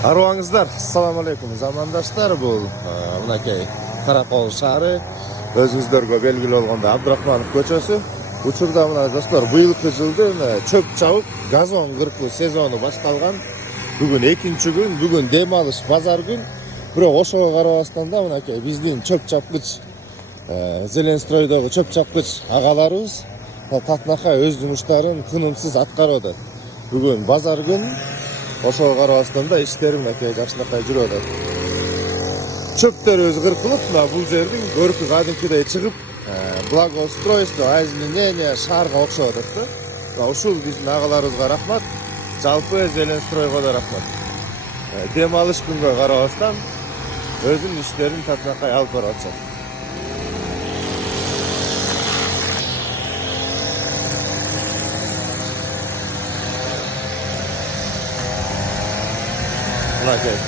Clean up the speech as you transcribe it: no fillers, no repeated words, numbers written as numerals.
Арыбаңыздар, ассаламу алейкум, замандаштар. Бул мынакей Каракол шаары, өзүңүздөргө белгилүү болгондой Абдрахманов көчөсү. Учурда мына достор, быйылкы жылдын чөп чабып, газон кыркуу сезону башталган. Бүгүн 2-күн, бүгүн дем алыш базар күн. Бирок ошого карабастан да мынакей биздин чөп чапкыч, Зеленстройдогу чөп чапкыч агаларыбыз татынакай өз жумуштарын тынымсыз аткарып атат. Бүгүн базар күн. Ошого карабастан да иштери мынакей жакшынакай жүрүп атат. Чөптөрүбүз кыркылып, мына бул жердин көркү кадимкидей чыгып, благоустройство, озеленение шаарга окшоп атат да. Мына ушул биздин агаларыбызга рахмат, жалпы Зеленстройго да рахмат. Дем алыш күнгө карабастан өзүнүн иштерин татынакай алып барып атышат. Мынакей